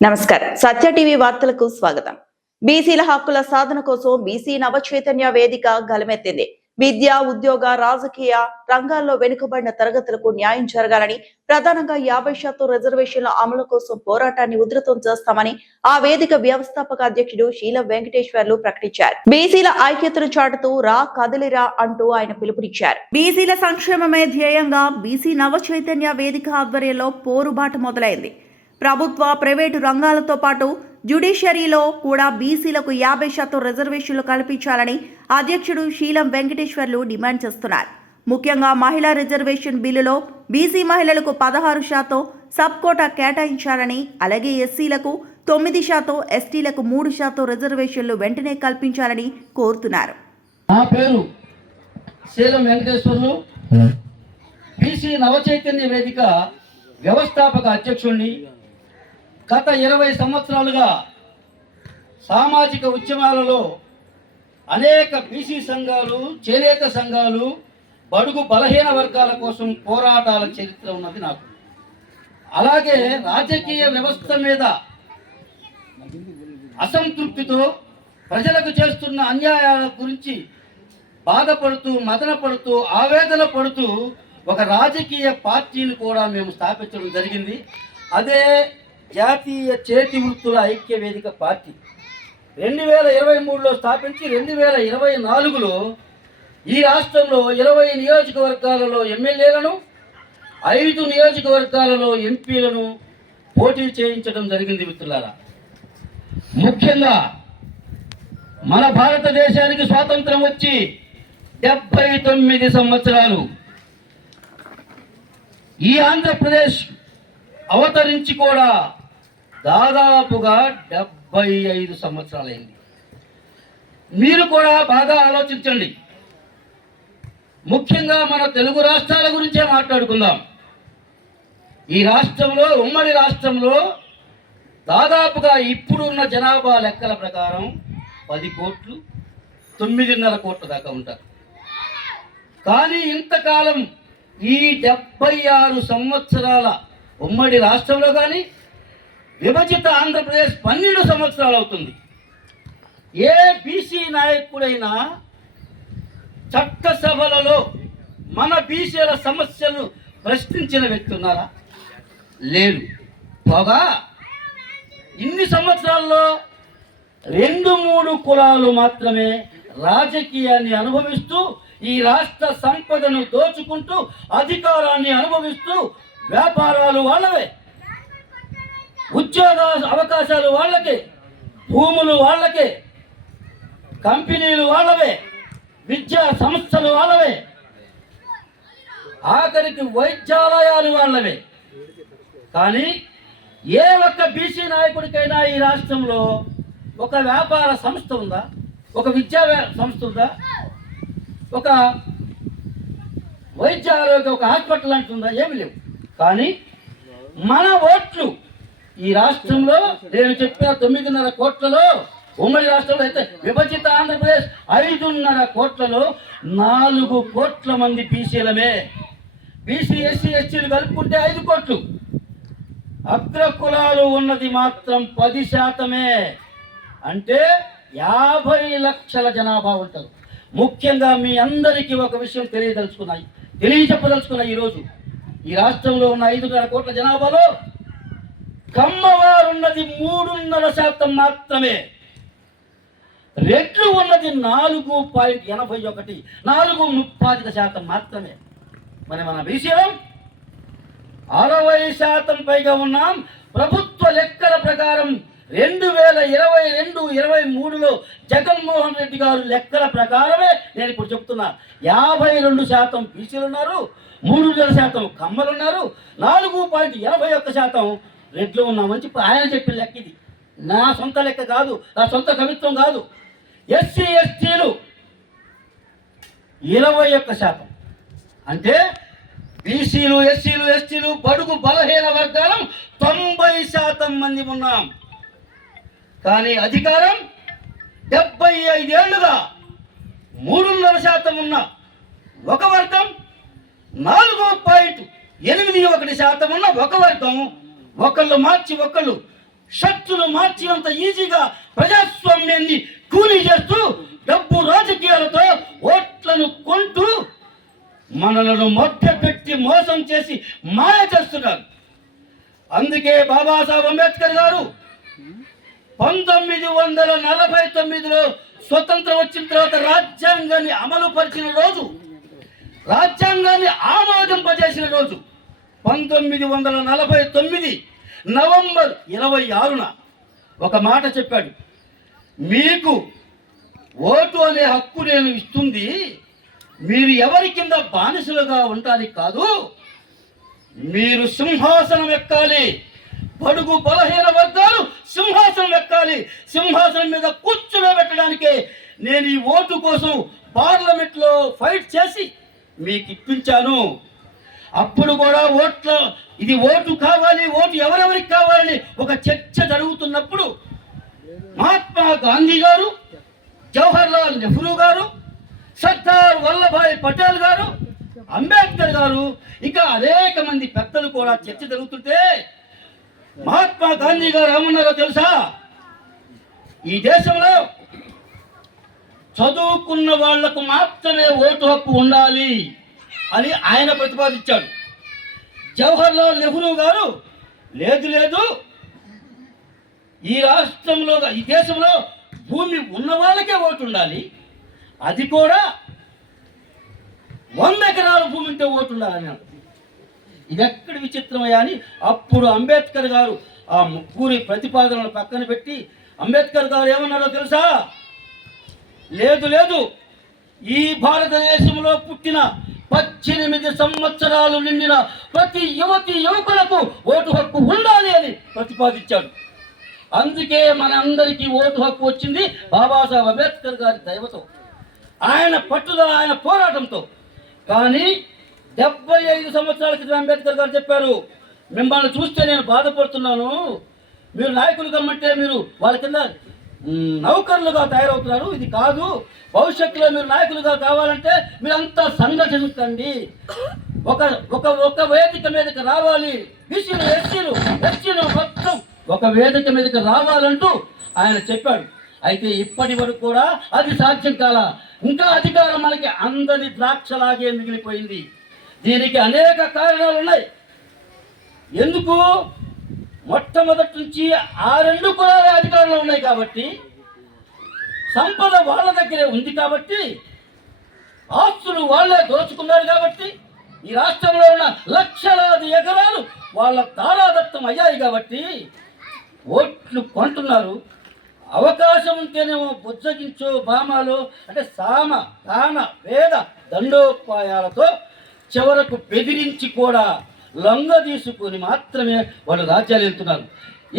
నమస్కారం. సత్య టీవీ వార్తలకు స్వాగతం. బీసీల హక్కుల సాధన కోసం బీసీ నవచైతన్య వేదిక గలమెత్తింది. విద్య, ఉద్యోగ, రాజకీయ రంగాల్లో వెనుకబడిన తరగతులకు న్యాయం జరగాలని, ప్రధానంగా 50% రిజర్వేషన్ల అమలు కోసం పోరాటాన్ని ఉధృతం చేస్తామని ఆ వేదిక వ్యవస్థాపక అధ్యక్షుడు శీలం వెంకటేశ్వర్లు ప్రకటించారు. బీసీల ఐక్యతను చాటుతూ రా కదిలిరా అంటూ ఆయన పిలుపునిచ్చారు. బీసీల సంక్షేమమే ధ్యేయంగా బీసీ నవచైతన్య వేదిక ఆధ్వర్యంలో పోరుబాట మొదలైంది. ప్రభుత్వ, ప్రైవేటు రంగాలతో పాటు జ్యుడిషియరీలో కూడా బీసీలకు 50% రిజర్వేషన్లు కల్పించాలని అధ్యక్షుడు శీలం వెంకటేశ్వర్లు డిమాండ్ చేస్తున్నారు. ముఖ్యంగా మహిళా రిజర్వేషన్ బిల్లులో బీసీ మహిళలకు 16% సబ్ కోటా కేటాయించాలని, అలాగే ఎస్సీలకు 9%, ఎస్టీలకు 3% రిజర్వేషన్లు వెంటనే కల్పించాలని కోరుతున్నారు. నా పేరు శీలం వెంకటేశ్వర్లు, బీసీ నవచైతన్య వేదిక వ్యవస్థాపక అధ్యక్షుడిని. గత 20 సంవత్సరాలుగా సామాజిక ఉద్యమాలలో అనేక బీసీ సంఘాలు, చేనేత సంఘాలు, బడుగు బలహీన వర్గాల కోసం పోరాటాల చరిత్ర ఉన్నది నాకు. అలాగే రాజకీయ వ్యవస్థ మీద అసంతృప్తితో ప్రజలకు చేస్తున్న అన్యాయాల గురించి బాధపడుతూ, మదన పడుతూ, ఆవేదన పడుతూ ఒక రాజకీయ పార్టీని కూడా మేము స్థాపించడం జరిగింది. అదే జాతీయ చేతి వృత్తుల ఐక్య వేదిక పార్టీ. 2023లో స్థాపించి 2024లో ఈ రాష్ట్రంలో 20 నియోజకవర్గాలలో ఎమ్మెల్యేలను, 5 నియోజకవర్గాలలో ఎంపీలను పోటీ చేయించడం జరిగింది. మిత్రులారా, ముఖ్యంగా మన భారతదేశానికి స్వాతంత్రం వచ్చి 79 సంవత్సరాలు, ఈ ఆంధ్రప్రదేశ్ అవతరించి కూడా దాదాపుగా 75 సంవత్సరాలైంది. మీరు కూడా బాగా ఆలోచించండి. ముఖ్యంగా మన తెలుగు రాష్ట్రాల గురించే మాట్లాడుకుందాం. ఈ రాష్ట్రంలో, ఉమ్మడి రాష్ట్రంలో దాదాపుగా ఇప్పుడున్న జనాభా లెక్కల ప్రకారం 10 కోట్లు, 9.5 కోట్ల దాకా ఉంటారు. కానీ ఇంతకాలం ఈ 76 సంవత్సరాల ఉమ్మడి రాష్ట్రంలో కానీ, విభజిత ఆంధ్రప్రదేశ్ 12 సంవత్సరాలు అవుతుంది. ఏ బీసీ నాయకుడైనా చట్టసభలలో మన బీసీల సమస్యలు ప్రశ్నించిన వ్యక్తి ఉన్నారా? లేరు. పోగా ఇన్ని సంవత్సరాల్లో 2-3 కులాలు మాత్రమే రాజకీయాన్ని అనుభవిస్తూ, ఈ రాష్ట్ర సంపదను దోచుకుంటూ, అధికారాన్ని అనుభవిస్తూ, వ్యాపారాలు వాళ్ళవే, ఉద్యోగ అవకాశాలు వాళ్ళకే, భూములు వాళ్ళకే, కంపెనీలు వాళ్ళవే, విద్యా సంస్థలు వాళ్ళవే, ఆఖరికి వైద్యాలయాలు వాళ్ళవే. కానీ ఏ ఒక్క బీసీ నాయకుడికైనా ఈ రాష్ట్రంలో ఒక వ్యాపార సంస్థ ఉందా? ఒక విద్యా సంస్థ ఉందా? ఒక వైద్య ఆరోగ్య ఒక హాస్పిటల్ అంటుందా? ఏమి లేవు. కానీ మన ఓట్లు ఈ రాష్ట్రంలో, నేను చెప్పిన 9.5 కోట్లలో, ఉమ్మడి రాష్ట్రంలో అయితే విభజిత ఆంధ్రప్రదేశ్ 5.5 కోట్లలో 4 కోట్ల మంది బీసీలమే. బీసీ, ఎస్సీ, ఎస్టీలు కలుపుకుంటే 5 కోట్లు. అగ్ర కులాలు ఉన్నది మాత్రం 10%. అంటే 50 లక్షల జనాభా ఉంటారు. ముఖ్యంగా మీ అందరికీ ఒక విషయం తెలియజెప్పదలుచుకున్నాయి. ఈరోజు ఈ రాష్ట్రంలో ఉన్న 5.5 కోట్ల జనాభాలో కమ్మవారు ఉన్నది 3.5% మాత్రమే. రెడ్లు ఉన్నది 4.81, 4.35% మాత్రమే. మరి మన బీసీలం 60% పైగా ఉన్నాం. ప్రభుత్వ లెక్కల ప్రకారం 2022-23లో జగన్మోహన్ రెడ్డి గారు లెక్కల ప్రకారమే నేను ఇప్పుడు చెప్తున్నా, 52% బీసీలు ఉన్నారు, 3.5% కమ్మలు ఉన్నారు, 4.81% రెడ్లు ఉన్నామని చెప్పి ఆయన చెప్పిన లెక్క ఇది. నా సొంత లెక్క కాదు, నా సొంత కవిత్వం కాదు. ఎస్సీ, ఎస్టీలు 21%. అంటే బీసీలు, ఎస్సీలు, ఎస్టీలు, బడుగు బలహీన వర్గాలం 90% మంది ఉన్నాం. కానీ అధికారం 75 ఏళ్లుగా 3.5% ఉన్న ఒక వర్గం, 4.81% ఉన్న ఒక వర్గం, ఒకళ్ళు మార్చి ఒకళ్ళు షర్టులు మార్చినంత ఈజీగా ప్రజాస్వామ్యాన్ని కూలీ చేస్తూ డబ్బు రాజకీయాలతో ఓట్లను కొంటూ మనలను మభ్యపెట్టి మోసం చేసి మాయ చేస్తున్నారు. అందుకే బాబాసాహెబ్ అంబేద్కర్ గారు 1949లో స్వతంత్రం వచ్చిన తర్వాత రాజ్యాంగాన్ని అమలు పరిచిన రోజు, రాజ్యాంగాన్ని ఆమోదింపజేసిన రోజు 1949 నవంబర్ 26న ఒక మాట చెప్పాడు. మీకు ఓటు అనే హక్కు నేను ఇస్తుంది మీరు ఎవరి కింద బానిసలుగా ఉండడానికి కాదు, మీరు సింహాసనం ఎక్కాలి. బడుగు బలహీన వర్గాలు సింహాసనం ఎక్కాలి. సింహాసనం మీద కూర్చోబెట్టడానికే నేను ఈ ఓటు కోసం పార్లమెంట్లో ఫైట్ చేసి మీకు ఇప్పించాను. అప్పుడు కూడా ఇది ఓటు కావాలి, ఓటు ఎవరెవరికి కావాలని ఒక చర్చ జరుగుతున్నప్పుడు మహాత్మా గాంధీ గారు, జవహర్లాల్ నెహ్రూ గారు, సర్దార్ వల్లభాయ్ పటేల్ గారు, అంబేద్కర్ గారు, ఇంకా అనేక మంది పెద్దలు కూడా చర్చ జరుగుతుంటే మహాత్మా గాంధీ గారు ఏమన్నారో తెలుసా? ఈ దేశంలో చదువుకున్న వాళ్లకు మాత్రమే ఓటు హక్కు ఉండాలి అని ఆయన ప్రతిపాదించాడు. జవహర్లాల్ నెహ్రూ గారు లేదు లేదు, ఈ రాష్ట్రంలో ఈ దేశంలో భూమి ఉన్న వాళ్ళకే ఓటు ఉండాలి, అది కూడా 100 ఎకరాల భూమి ఉంటే ఓటు ఉండాలని. ఇది ఎక్కడి విచిత్రమయ్యా అని అప్పుడు అంబేద్కర్ గారు ఆ ముగ్గురి ప్రతిపాదనలు పక్కన పెట్టి అంబేద్కర్ గారు ఏమన్నారో తెలుసా? లేదు లేదు, ఈ భారతదేశంలో పుట్టిన 18 సంవత్సరాలు నిండిన ప్రతి యువకులకు ఓటు హక్కు ఉండాలి అని ప్రతిపాదించాడు. అందుకే మనందరికీ ఓటు హక్కు వచ్చింది బాబాసాహెబ్ అంబేద్కర్ గారి దయవతో, ఆయన పట్టుదల, ఆయన పోరాటంతో. కానీ 75 సంవత్సరాల క్రితం అంబేద్కర్ గారు చెప్పారు, మిమ్మల్ని చూస్తే నేను బాధపడుతున్నాను, మీరు నాయకులు కమ్మంటే మీరు వాళ్ళ కింద నౌకర్లుగా తయారవుతున్నారు, ఇది కాదు, భవిష్యత్తులో మీరు నాయకులుగా కావాలంటే మీరంతా సంఘటించండి, ఒక వేదిక మీదకి రావాలి, బీసీలు ఎస్సీలు మొత్తం ఒక వేదిక మీదకి రావాలంటూ ఆయన చెప్పాడు. అయితే ఇప్పటి వరకు కూడా అది సాధ్యం కాల, ఇంకా అధికారం మనకి అందని ద్రాక్షలాగే మిగిలిపోయింది. దీనికి అనేక కారణాలు ఉన్నాయి. ఎందుకు? మొట్టమొదటి నుంచి ఆ 2 కులాల అధికారంలో ఉన్నాయి కాబట్టి, సంపద వాళ్ళ దగ్గరే ఉంది కాబట్టి, ఆస్తులు వాళ్ళే దోచుకున్నారు కాబట్టి, ఈ రాష్ట్రంలో ఉన్న లక్షలాది ఎకరాలు వాళ్ళ దారాదత్తం అయ్యాయి కాబట్టి ఓట్లు కొంటున్నారు. అవకాశం ఉంటేనేమో బుజ్జగించో బామాలో అంటే సామ దాన వేద దండోపాయాలతో చివరకు బెదిరించి కూడా లొంగ తీసుకుని మాత్రమే వాళ్ళు రాజ్యాలు వెళ్తున్నారు.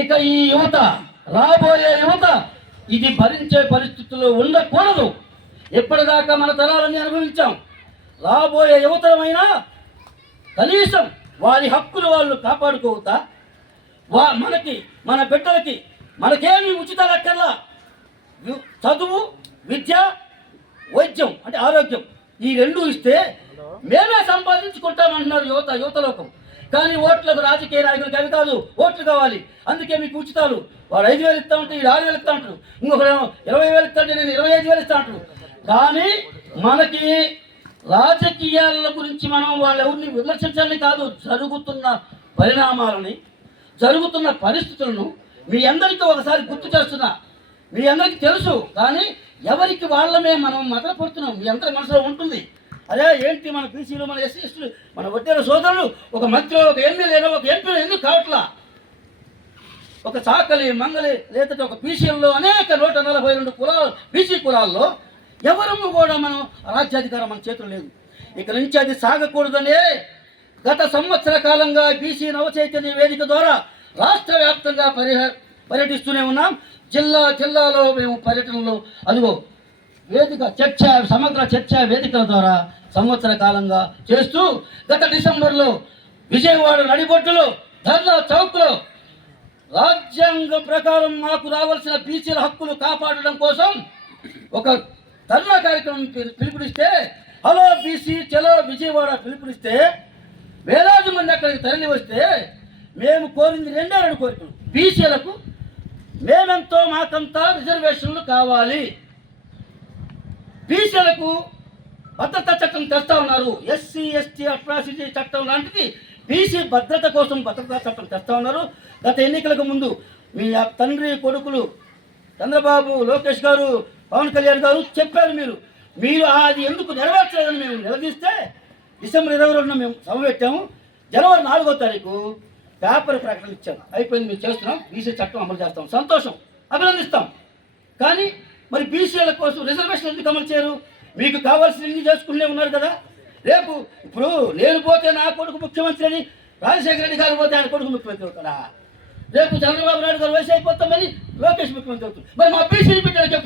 ఇక ఈ యువత, రాబోయే యువత ఇది భరించే పరిస్థితుల్లో ఉండకూడదు. ఎప్పటిదాకా మన తరాలని అనుభవించాం. రాబోయే యువతరమైనా కనీసం వారి హక్కులు వాళ్ళు కాపాడుకోవద్దా? మన బిడ్డలకి మనకేమి ఉచితాలు అక్కర్లా, చదువు, విద్య, వైద్యం అంటే ఆరోగ్యం, ఈ 2 ఇస్తే మేమే సంపాదించుకుంటామంటున్నారు యువతలోకం. కానీ ఓట్లకు రాజకీయ నాయకులకు అవి కాదు, ఓట్లు కావాలి. అందుకే మీకు ఉచితాలు, వాడు 5,000 ఇస్తా ఉంటే 6,000 ఇస్తా ఉంటారు, ఇంకొకరు 20,000 ఇస్తా ఉంటే నేను 25,000 ఇస్తా ఉంటారు. కానీ మనకి రాజకీయాల గురించి మనం వాళ్ళెవరిని విమర్శించాలని కాదు, జరుగుతున్న పరిణామాలని, జరుగుతున్న పరిస్థితులను మీ అందరికీ ఒకసారి గుర్తు చేస్తున్నా. మీ అందరికీ తెలుసు, కానీ ఎవరికి వాళ్ళమే మనం మొదలుపడుతున్నాం. మీ అందరి మనసులో ఉంటుంది, అదే ఏంటి మన బీసీలు, మన ఎస్సీ ఎస్టీలు, మన వడ్డేర సోదరులు ఒక మంత్రి, ఒక ఎమ్మెల్యేనో, ఒక ఎంపీలో ఎందుకు కావట్లా? ఒక చాకలి, మంగలి, లేదంటే ఒక బీసీలలో అనేక 142 కులాలు, బీసీ కులాల్లో ఎవరము కూడా మనం రాజ్యాధికారం మన చేతులు లేదు. ఇక నుంచి అది సాగకూడదనే గత సంవత్సర కాలంగా బీసీ నవచైతన్య వేదిక ద్వారా రాష్ట్ర వ్యాప్తంగా పర్యటిస్తూనే ఉన్నాం. జిల్లాలో మేము పర్యటనలో అదిగో వేదిక సమగ్ర చర్చా వేదికల ద్వారా సంవత్సర కాలంగా చేస్తూ గత డిసెంబర్లో విజయవాడ నడిబొట్టులో ధర్నా చౌక్లో రాజ్యాంగం ప్రకారం మాకు రావాల్సిన బీసీల హక్కులు కాపాడడం కోసం ఒక ధర్నా కార్యక్రమం పిలుపునిస్తే, హలో బీసీ చలో విజయవాడ పిలుపునిస్తే వేలాది మంది అక్కడికి తరలి వస్తే మేము కోరింది 2 కోరికలు. బీసీలకు మేమెంతో మాకంతా రిజర్వేషన్లు కావాలి. బీసీలకు భద్రతా చట్టం తెస్తా ఉన్నారు. ఎస్సీ ఎస్టీ అట్రాసిటీ చట్టం లాంటిది బీసీ భద్రత కోసం భద్రతా చట్టం తెస్తా ఉన్నారు. గత ఎన్నికలకు ముందు మీ తండ్రి కొడుకులు చంద్రబాబు, లోకేష్ గారు, పవన్ కళ్యాణ్ గారు చెప్పారు. మీరు అది ఎందుకు నెరవేర్చలేదని మేము నిలదీస్తే డిసెంబర్ 22న మేము సభ పెట్టాము. జనవరి 4వ తారీఖు పేపర్ ప్రకటన ఇచ్చాం. అయిపోయింది, మేము చేస్తున్నాం, బీసీ చట్టం అమలు చేస్తాం. సంతోషం, అభినందిస్తాం. కానీ మరి బీసీల కోసం రిజర్వేషన్ ఎందుకు అమలు చేయరు? మీకు కావాల్సినవి చేసుకునే ఉన్నారు కదా. రేపు ఇప్పుడు నేను పోతే నా కొడుకు ముఖ్యమంత్రి అని, రాజశేఖర రెడ్డి గారు పోతే ఆయన కొడుకు ముఖ్యమంత్రి అవుతాడా? రేపు చంద్రబాబు నాయుడు గారు వయసు అయిపోతామని లోకేష్ ముఖ్యమంత్రి అవుతుంది. మరి మా బీసీ బిడ్డలు